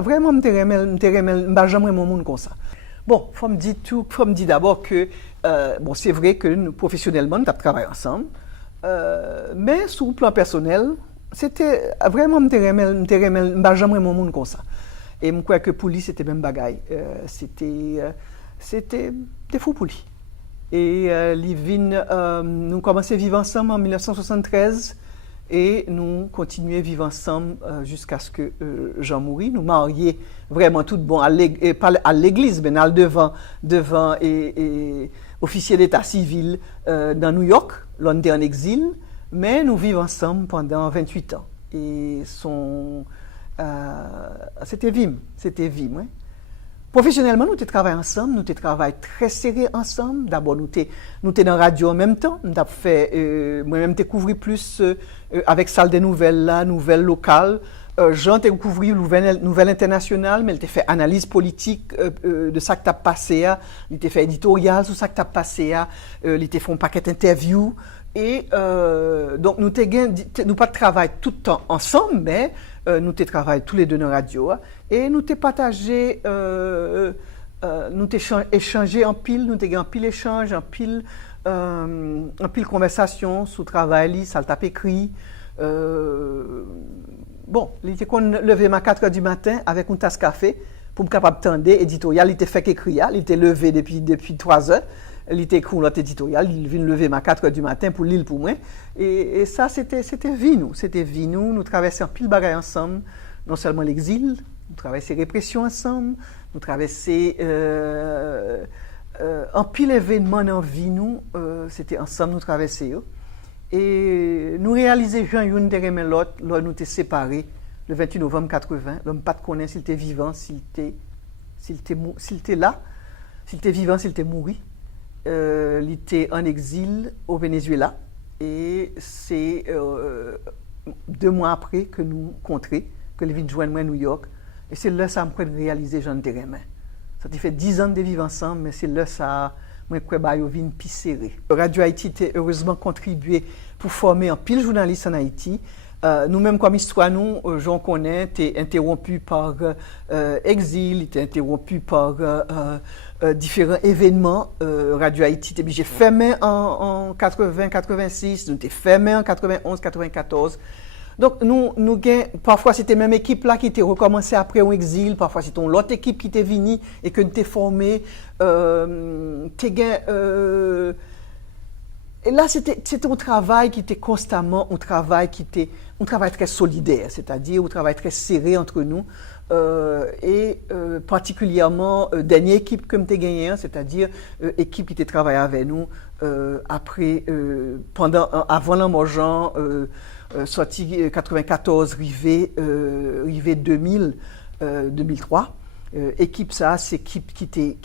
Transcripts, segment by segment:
Vraiment, je jamais mon monde comme ça. Bon, faut me dire d'abord que bon, c'est vrai que nous professionnellement nous travaillons ensemble, mais sur le plan personnel, c'était vraiment jamais mon monde comme ça. Et je crois que pour lui c'était même bagaille, c'était des fous pour lui. Et nous commençons à vivre ensemble en 1973. Et nous continuons à vivre ensemble jusqu'à ce que Jean mourit. Nous mariés vraiment tout bon à l'église, mais devant et officier d'état civil dans New York, l'on était en exil, mais nous vivons ensemble pendant 28 ans. Et c'était vime. Ouais. Professionnellement, nous travaillons ensemble, nous travaillons très serré ensemble. D'abord, nous sommes dans la radio en même temps. Nous avons fait, moi-même, découvrir plus avec salle des nouvelles, là, nouvelles locales. Jean a découvert nouvelles internationales, mais il a fait analyse politique de ça qui a passé. Il a fait éditorial sur ça qui a passé. Il a fait un paquet d'interviews. Et donc, nous pas travaillons tout le temps ensemble, mais nous travaillons tous les deux dans la radio. Et nous partagé, nous échangé en pile, nous avons en pile échange, en pile conversation sur le travail, ça t'a écrit. Bon, il était qu'on levé à 4 h du matin avec une tasse café pour me capable d'attendre éditorial. Il était fait écrire, il était levé depuis 3 heures. Il était écrit notre éditorial, il vient lever à 4 h du matin pour l'île pour moi. Et ça, c'était vie, nous. C'était vie, nous. Nous traversions pile bagaille ensemble, non seulement l'exil, nous traversions répression ensemble, nous traversions en pile événement dans la vie, nous. C'était ensemble, nous traversions. Et nous réalisions une derrière l'autre, là, nous étions séparés le 28 novembre 80. L'homme pas de connaître s'il était vivant, s'il était là, s'il était vivant, s'il était mort. Il était en exil au Venezuela et c'est 2 mois après que nous rencontrons, que il vient joindre à New York. Et c'est là que ça me réalisé Jean Terremin. Ça a fait 10 ans de vivre ensemble, mais c'est là que ça m'a vient plus serré. Radio Haïti a heureusement contribué pour former un pile journaliste en Haïti. Nous-mêmes, comme histoire, j'en connais, était interrompu par exil, était interrompu par différents événements. Radio Haïti était obligé fermé en 80-86, nous était fermé en 91-94. Donc, parfois, c'était même équipe là qui était recommencée après un exil, parfois, c'était l'autre équipe qui était venue et que nous était formée. Et là, c'était un travail qui était constamment, un travail très solidaire, c'est-à-dire un travail très serré entre nous, et particulièrement dernière équipe que j'ai gagnée, c'est-à-dire équipe qui était travaillée avec nous après, avant l'Amorjan, sorti 94, rivé 2003. Équipe ça, c'est équipe qui était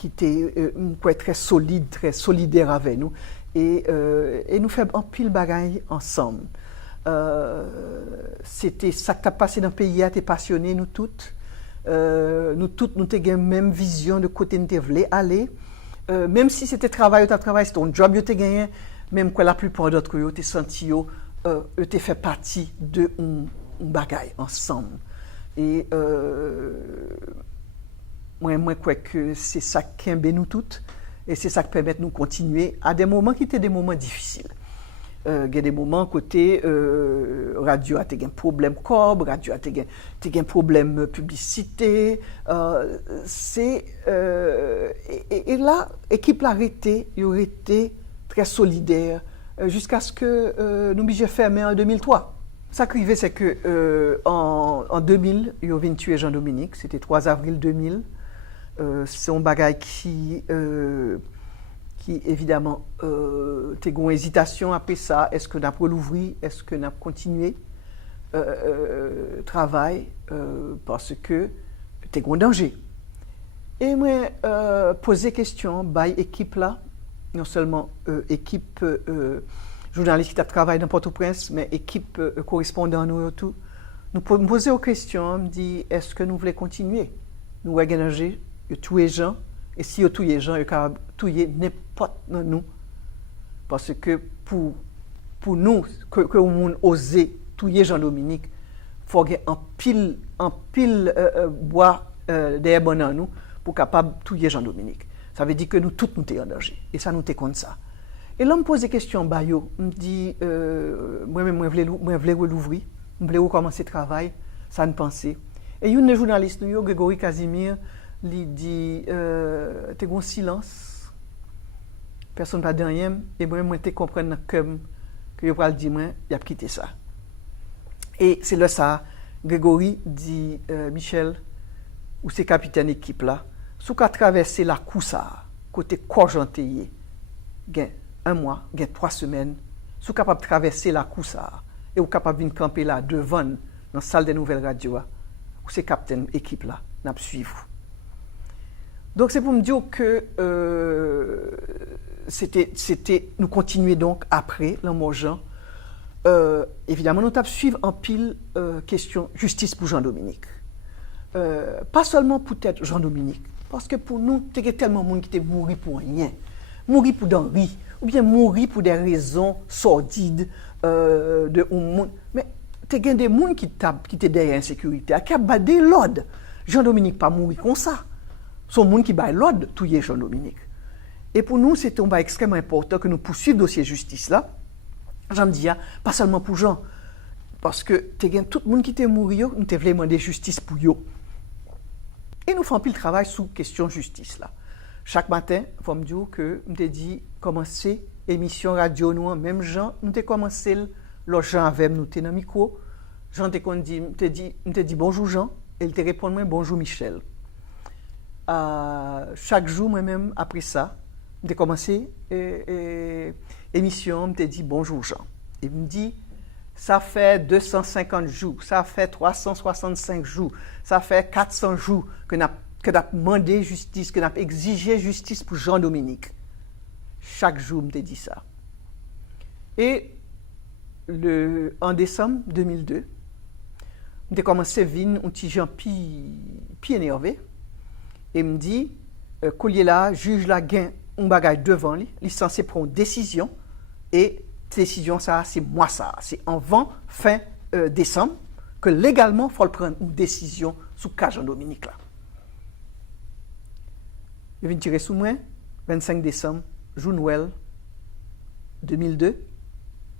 très solide, très solidaire avec nous. Et nous faisons un pile bagaille ensemble. C'était ça qui a passé dans le pays, t'es passionné, nous toutes. Nous avons la même vision de côté nous voulons aller. Même si c'était travail, c'était un job, tu gagné, même que la plupart d'entre eux, tu senti, tu fait partie de un bagaille ensemble. Et moi, je crois que c'est ça qui aime nous toutes. Et c'est ça qui permet de nous continuer à des moments qui étaient des moments difficiles. Il y a des moments côté radio a un problème corps, radio a un problème publicité. Et là, l'équipe l'a arrêté, il aurait été très solidaire jusqu'à ce que nous obligés fermer en 2003. Ça qui arrivait, c'est que en 2000, ils ont tué Jean-Dominique, c'était 3 avril 2000. C'est un bagage qui évidemment, t'es une hésitation après ça. Est-ce que nous avons l'ouvrir? Est-ce que nous avons continué travail? Parce que t'es un danger. Et moi, poser question, by équipe là, non seulement équipe journaliste qui travaille dans Port-au-Prince, mais équipe correspondant nous tout. Nous poser aux questions, me dit, est-ce que nous voulons continuer? Nous voulons gagner. Tous les gens, et si tous les gens, ils peuvent tuer n'importe nous. Parce que pour nous, que on ose tuer Jean-Dominique, faut gagner en pile bois derrière bonheur nous pour capable touiller Jean-Dominique. Ça veut dire que nous tous nous sommes en danger et ça nous t'est comme ça. Et là me pose des questions bayo, me dit moi-même moi voulais l'ouvrir, je voulais recommencer le travail, ça ne pensait. Et une des journalistes nous Grégory Casimir lui dit t'es un silence. Personne pas derrière et moi t'es comprendre comme que je vais dire moi il a quitté ça. Et c'est là ça Grégory dit Michel ou c'est capitaine équipe là, sous qu'a traversé la Coussa côté Corgenteye, gain 1 mois, gain 3 semaines, sous capable de traverser la Coussa et ou capable de camper là devant dans la salle des nouvelles radio ou c'est capitaine équipe là n'a suivre. Donc c'est pour me dire que c'était nous continuer donc après l'Amorjan. Évidemment, nous avons suivi en pile question justice pour Jean-Dominique. Pas seulement pour être Jean-Dominique, parce que pour nous, il y a tellement de monde qui est mort pour rien, mort pour d'envie, ou bien mort pour des raisons sordides de monde. Mais il y a des gens qui étaient derrière l'insécurité, qui ont battu l'ordre. Jean-Dominique pas mourir comme ça. Son monde qui bat l'ordre, tout y est Jean-Dominique. Et pour nous, c'est extrêmement important que nous poursuivions le dossier justice là. J'en dis, pas seulement pour Jean, parce que tout le monde qui était mort, nous avons demandé justice pour eux. Et nous faisons plus le travail sous question justice là. Chaque matin, il faut me dire que nous avons dit commencer émission radio nous, même Jean, nous avons commencé le Jean avec nous dans le micro. Jean t'a dit bonjour Jean, et il t'a répondu bonjour Michel. Chaque jour, moi-même, après ça, j'ai commencé émission, je me dit bonjour Jean. Il me dit, ça fait 250 jours, ça fait 365 jours, ça fait 400 jours que nous avons demandé justice, que nous avons exigé justice pour Jean-Dominique. Chaque jour, je me dit ça. Et en décembre 2002, j'ai commencé à venir un petit Jean plus énervé. Et me dit, collier là, juge la gain un bagage devant lui, il est censé prendre une décision, et décision ça, c'est moi ça, c'est avant fin décembre, que légalement, il faut prendre une décision sous cas Jean-Dominique là. Je viens tirer sous moi, 25 décembre, jour Noël 2002,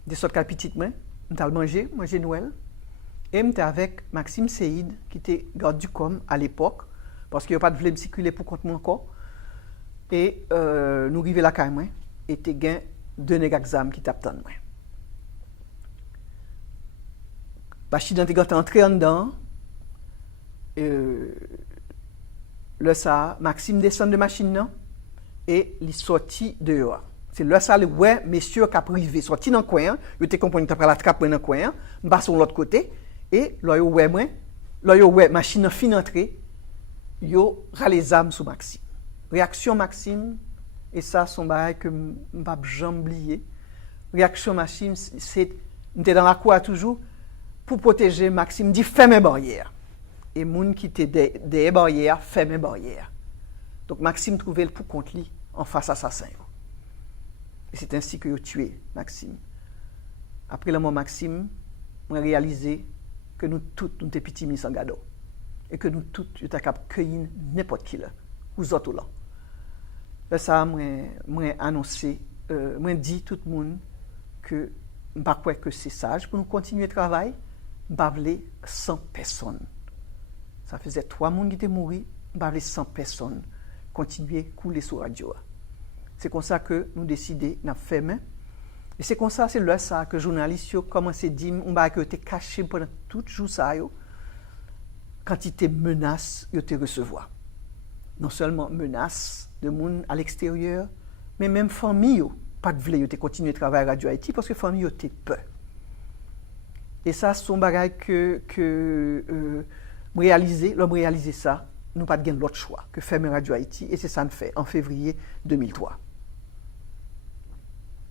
des sortes de petites mains, je manger Noël, et j'étais avec Maxime Seïd, qui était garde du com à l'époque, parce qu'il n'y a pas de voulu me circuler pour compte moi encore. Et nous arrivons là quand même, et tu as 2 nègres qui t'attendent moi. Bachidant est entré en dedans. Le ça, Maxime descend de machine non, et il est sorti dehors. C'est là ça, ouais, messieurs qui a privé, sorti dans le coin, il était compris après la trappe dans le coin, je passe sur l'autre côté, et là, ouais, machine fin entrée. Yo râle les âmes sous Maxime. Réaction Maxime, et ça, son bail que je ne peux jamais oublier. Réaction Maxime, c'est, j'étais dans la cour toujours, pour protéger Maxime, dit ferme mes barrières. Et les gens qui étaient des barrières, ferme mes barrières. Donc Maxime trouvait le pour contre lui en face assassin. Et c'est ainsi que j'ai tué Maxime. Après le mort Maxime, on a réalisé que nous tous, nous étions petits mis sans gado. Et que nous tous, nous sommes capables de cueillir n'importe qui là, ou autres là. Là, ça, moi, annoncé, moi, dit tout le monde que je ne crois pas que c'est sage pour nous continuer le travail, je ne veux 100 personnes. Ça faisait 3 personnes qui étaient morts, je veux 100 personnes continuer à couler sur la radio. C'est comme ça que nous décidons de faire main. Et c'est comme ça, c'est là ça que les journalistes ont commencé à dire que était caché pendant tout le jour ça. Quantité de menaces qu'ils te recevoir. Non seulement menaces de monde à l'extérieur, mais même famille, pas de voler, ils continuer de travailler à Radio Haïti parce que famille était peur. Et ça, c'est un bagage que l'homme réalisé ça, nous pas de l'autre choix que fermer Radio Haïti, et c'est ça nous fait en février 2003.